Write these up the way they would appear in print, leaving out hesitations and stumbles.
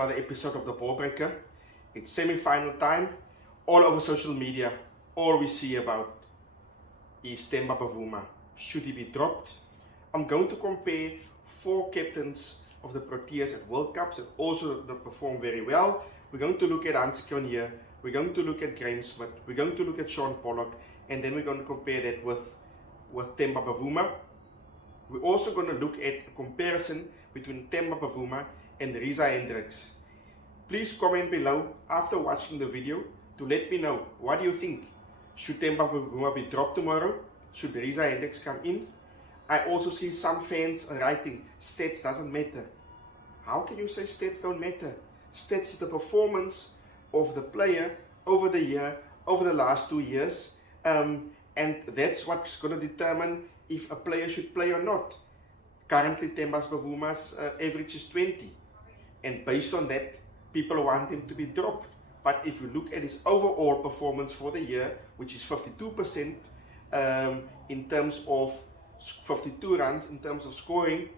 another episode of The Ball Breaker. It's semi-final time. All over social media, all we see about is TEMBA BAVUMA. Should he be dropped? I'm going to compare 4 captains of the Proteas at World Cups that also perform very well. We're going to look at Hansi Cronje, we're going to look at Graeme Smith, we're going to look at Shaun Pollock, and then we're going to compare that with TEMBA BAVUMA. We're also going to look at a comparison between TEMBA BAVUMA and Reeza Hendricks. Please comment below after watching the video to let me know, what do you think? Should TEMBA BAVUMA be dropped tomorrow? Should Reeza Hendricks come in? I also see some fans writing, stats doesn't matter. How can you say stats don't matter? Stats is the performance of the player over the year, over the last 2 years, and that's what's going to determine if a player should play or not. Currently, TEMBA BAVUMA's average is 20, and based on that, people want him to be dropped. But if you look at his overall performance for the year, which is 52% in terms of 52 runs in terms of scoring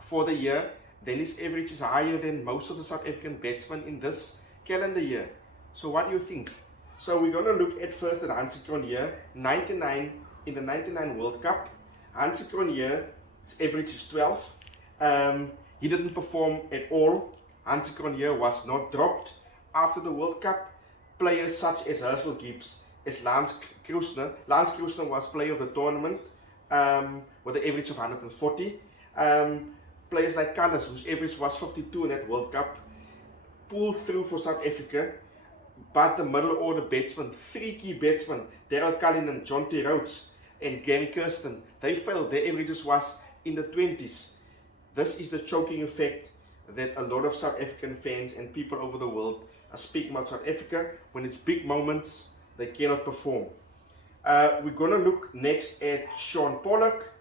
for the year, then his average is higher than most of the South African batsmen in this calendar year. So what do you think? So we're going to look at first at Hansi Cronje, 99 in the 99 World Cup. Hansi Cronje's average is 12. He didn't perform at all. Hansi Cronje was not dropped. After the World Cup, players such as Herschel Gibbs, as Lance Krusner was player of the tournament with an average of 140. Players like Callis, whose average was 52 in that World Cup, pulled through for South Africa, but the middle order batsmen, 3 key batsmen, Daryl Cullinan, John T. Rhodes and Gary Kirsten, they failed. Their averages was in the 20s. This is the choking effect that a lot of South African fans and people over the world are speaking about South Africa. When it's big moments, they cannot perform. We're going to look next at Shaun Pollock.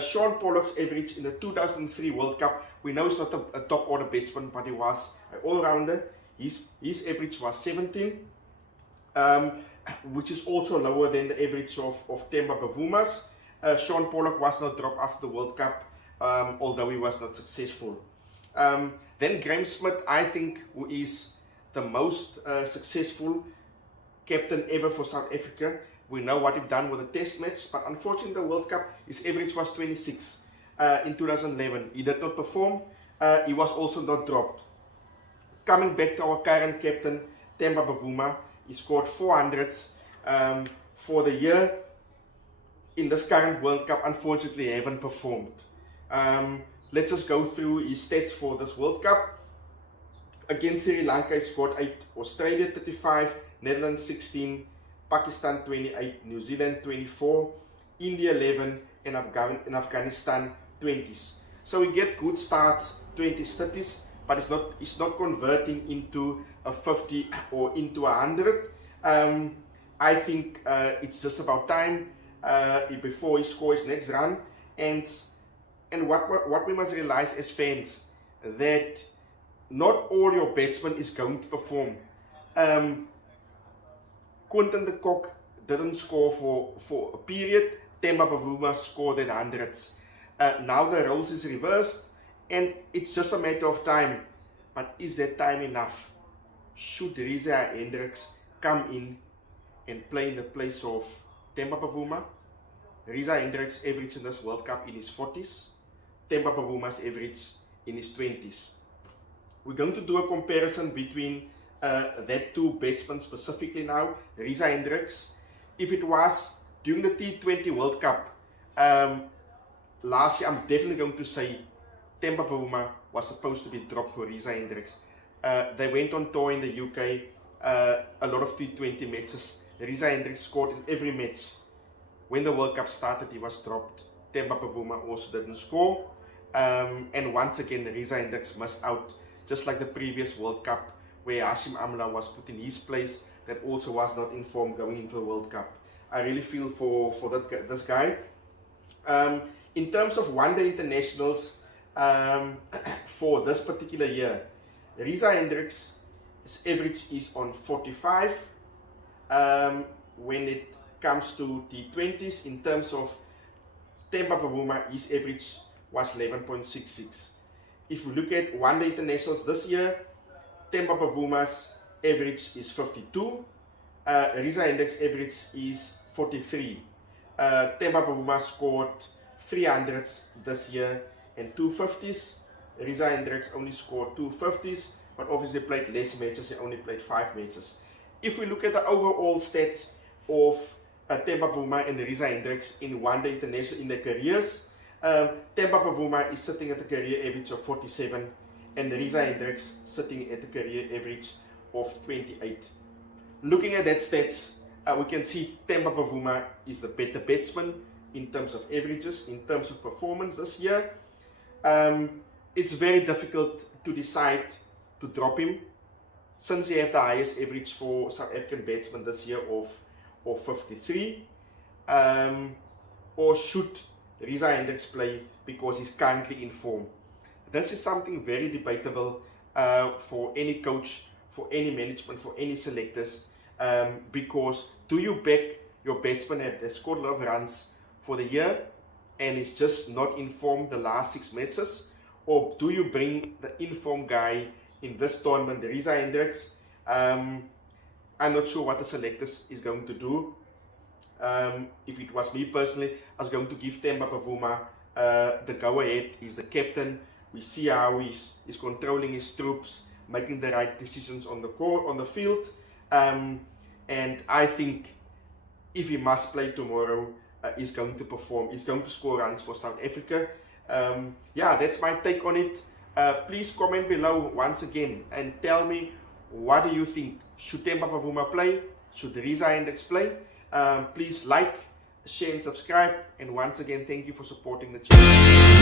Shaun Pollock's average in the 2003 World Cup, we know he's not a top order batsman, but he was an all-rounder. His average was 17, which is also lower than the average of TEMBA BAVUMA's. Shaun Pollock was not dropped after the World Cup, although he was not successful. Then Graeme Smith, I think, who is the most successful captain ever for South Africa. We know what he's done with the test match, but unfortunately the World Cup, his average was 26 in 2011. He did not perform. He was also not dropped. Coming back to our current captain, TEMBA BAVUMA, he scored 400s for the year. In this current World Cup, unfortunately, he haven't performed. Let's just go through his stats for this World Cup. Against Sri Lanka, he scored 8, Australia 35, Netherlands 16, Pakistan 28, New Zealand 24, India 11, and Afghanistan 20s. So we get good starts, 20s, 30s, but it's not converting into a 50 or into 100. I think it's just about time before he scores his next run. And what we must realize as fans, that not all your batsmen is going to perform. Quinton de Kock didn't score for a period. TEMBA BAVUMA scored at hundreds. Now the roles is reversed, and it's just a matter of time. But is that time enough? Should Reeza Hendricks come in and play in the place of TEMBA BAVUMA? Reeza Hendricks' average in this World Cup in his 40s. TEMBA BAVUMA's average in his 20s. We're going to do a comparison between that 2 batsmen specifically now, Reeza Hendricks. If it was during the T20 World Cup last year, I'm definitely going to say TEMBA BAVUMA was supposed to be dropped for Reeza Hendricks. They went on tour in the UK, a lot of T20 matches. Reeza Hendricks scored in every match. When the World Cup started, he was dropped. TEMBA BAVUMA also didn't score. And once again, Reeza Hendricks missed out, just like the previous World Cup, where Hashim Amla was put in his place, that also was not informed going into the World Cup. I really feel for this guy. In terms of one-day internationals for this particular year, Reeza Hendricks' average is on 45. When it comes to T20s, in terms of TEMBA BAVUMA, his average was 11.66. If we look at one-day internationals this year, TEMBA BAVUMA's average is 52. Reeza Hendricks' average is 43. TEMBA BAVUMA scored 300s this year and 250s. Reeza Hendricks only scored 250s, but obviously played less matches. He only played 5 matches. If we look at the overall stats of TEMBA BAVUMA and Reeza Hendricks in one-day international in their careers, TEMBA BAVUMA is sitting at a career average of 47, and Reeza Hendricks sitting at a career average of 28. Looking at that stats, we can see TEMBA BAVUMA is the better batsman in terms of averages, in terms of performance this year. It's very difficult to decide to drop him, since he has the highest average for South African batsmen this year of 53. Or should Reeza Hendricks play because he's currently in form? This is something very debatable for any coach, for any management, for any selectors, because do you back your batsman that scored a lot of runs for the year and is just not in form the last 6 matches, or do you bring the informed guy in this tournament, Reeza Hendricks? I'm not sure what the selectors is going to do. If it was me personally, I was going to give TEMBA BAVUMA the go-ahead. He's the captain. We see how he's controlling his troops, making the right decisions on the court, on the field. And I think if he must play tomorrow, he's going to perform. He's going to score runs for South Africa. Yeah, that's my take on it. Please comment below once again and tell me, what do you think? Should TEMBA BAVUMA play? Should Reeza Hendricks play? Please like, share and subscribe. And once again, thank you for supporting the channel.